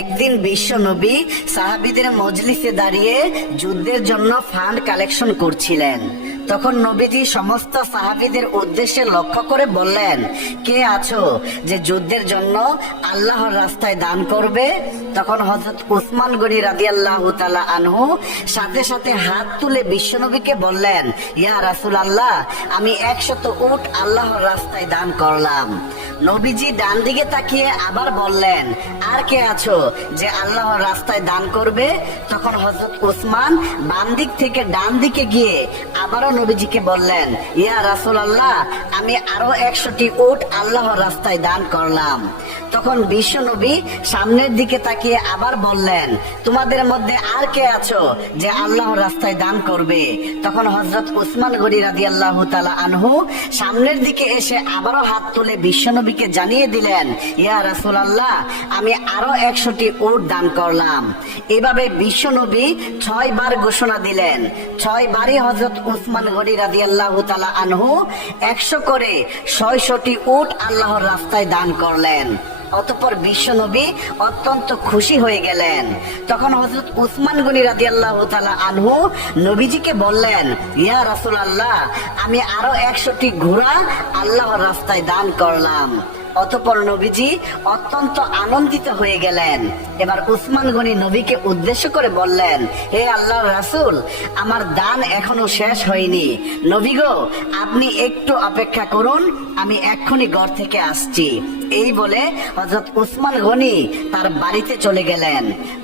একদিন বিশ্ব নবী সাহাবীদের মজলিসে দাঁড়িয়ে যুদ্ধের জন্য ফান্ড কালেকশন করছিলেন। তখন নবীজি সমস্ত সাহাবীদের উদ্দেশ্যে লক্ষ্য করে বললেন, কে আছো যে যুদ্ধের জন্য আল্লাহর রাস্তায় দান করবে? তখন হযরত উসমান গনি রাদিয়াল্লাহু তাআলা আনহু সাথে সাথে হাত তুলে বিশ্বনবীকে বললেন, ইয়া রাসূলুল্লাহ, আমি 100 উট আল্লাহর রাস্তায় দান করলাম। নবীজি ডান দিকে তাকিয়ে আবার বললেন, আর কে আছো যে আল্লাহর রাস্তায় দান করবে? তখন হযরত উসমান বাম দিক থেকে ডান দিকে গিয়ে আবারও নবীজিকে বললেন, ইয়া রাসূলুল্লাহ, আমি আরো 100টি উট আল্লাহর রাস্তায় দান করলাম। তখন বিশ্ব নবী সামনের দিকে তাকিয়ে আবার বললেন, তোমাদের মধ্যে আর কে আছো যে আল্লাহর রাস্তায় দান করবে? তখন হযরত উসমান গনি রাদিয়াল্লাহু তাআলা আনহু সামনের দিকে এসে আবারও হাত তুলে বিশ্ব নবীকে জানিয়ে দিলেন, ইয়া রাসূলুল্লাহ, আমি আরো 100টি উট দান করলাম। এভাবে বিশ্ব নবী 6 বার ঘোষণা দিলেন। 6 বারই হযরত উসমান গনি রাদিয়াল্লাহু তাআলা আনহু 100 করে 600টি উট আল্লাহর রাস্তায় দান করলেন। অতঃপর বিশ্ব নবী অত্যন্ত খুশি হয়ে গেলেন। তখন হযরত উসমান গনি রাদিয়াল্লাহু তাআলা আনহু নবীজিকে বললেন, ইয়া রাসূলুল্লাহ, আমি আরো 100টি ঘোড়া আল্লাহর রাস্তায় দান করলাম। অতঃপর নবীজি অত্যন্ত আনন্দিত হয়ে গেলেন। এবার উসমান গনি নবীকে উদ্দেশ্য করে বললেন, হে আল্লাহর রাসূল, আমার দান এখনো শেষ হয়নি। নবী গো, আপনি একটু অপেক্ষা করুন, আমি এক্ষুনি ঘর থেকে আসছি। এই বলে হযরত উসমান গনি তার বাড়িতে চলে গেলেন।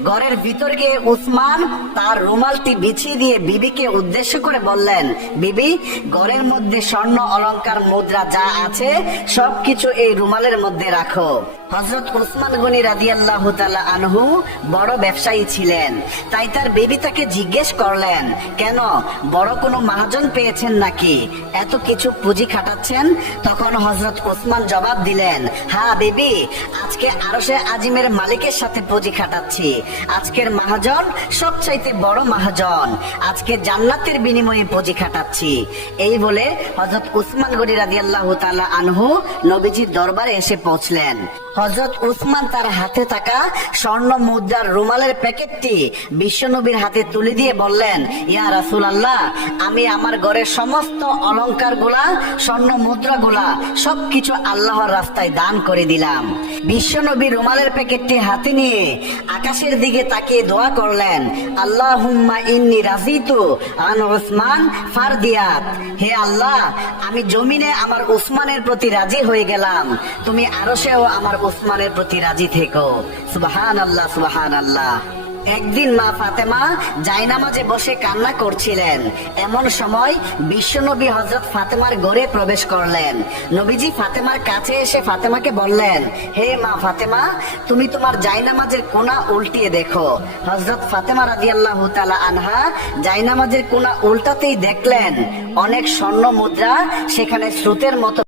ঘরের ভিতর গিয়ে উসমান তার রুমালটি বিছিয়ে দিয়ে বিবিকে উদ্দেশ্য করে বললেন, বিবি, ঘরের মধ্যে স্বর্ণ অলংকার মুদ্রা যা আছে সবকিছু এই রুমালের মধ্যে রাখো। হযরত উসমান গনি রাদিয়াল্লাহু তাআলা আনহু বড় ব্যবসায়ী ছিলেন, তাই তার বিবি তাকে জিজ্ঞেস করলেন, কেন, বড় কোনো মহাজন পেয়েছেন নাকি এত কিছু পুঁজি খাটাচ্ছেন? তখন হযরত উসমান জবাব দিলেন, হ্যাঁ বিবি, আজকে আরশে আজিমের মালিকের সাথে পুঁজি খাটাচ্ছি। আজকের মহাজন সবচাইতে বড় মহাজন, আজকে জান্নাতের বিনিময়ে পুঁজি খাটাচ্ছি। এই বলে হযরত উসমান গনি রাদিয়াল্লাহু তাআলা আনহু নবীজির দরবারে এসে পৌঁছলেন। হযরত উসমান তার হাতে থাকা স্বর্ণ মুদ্রার রুমালের প্যাকেটটি বিশ্বনবীর হাতে তুলে দিয়ে বললেন, ইয়া রাসূলুল্লাহ, আমি আমার ঘরের সমস্ত অলংকারগুলা, স্বর্ণ মুদ্রাগুলা সবকিছু আল্লাহর রাস্তায় দান করে দিলাম। বিশ্বনবী রুমালের প্যাকেটটি হাতে নিয়ে আকাশের দিকে তাকিয়ে দোয়া করলেন, আল্লাহুম্মা ইন্নী রাযিতু আন উসমান ফারদিয়াত। হে আল্লাহ, আমি জমিনে আমার উসমানের প্রতি রাজি হয়ে গেলাম, তুমি আরশেও আমার উসমানের প্রতি রাজি থেকো। সুবহানাল্লাহ, সুবহানাল্লাহ। একদিন মা ফাতেমা জায়নামাজে বসে কান্না করছিলেন। এমন সময় বিশ্বনবী হযরত ফাতেমার ঘরে প্রবেশ করলেন। নবীজি ফাতেমার কাছে এসে ফাতেমাকে বললেন, হে মা ফাতেমা, তুমি তোমার জায়নামাজের কোনা উল্টিয়ে দেখো। হযরত ফাতেমা রাদিয়াল্লাহু তাআলা আনহা জায়নামাজের কোনা উল্টাতেই দেখলেন অনেক স্বর্ণ মুদ্রা সেখানে স্রোতের মতো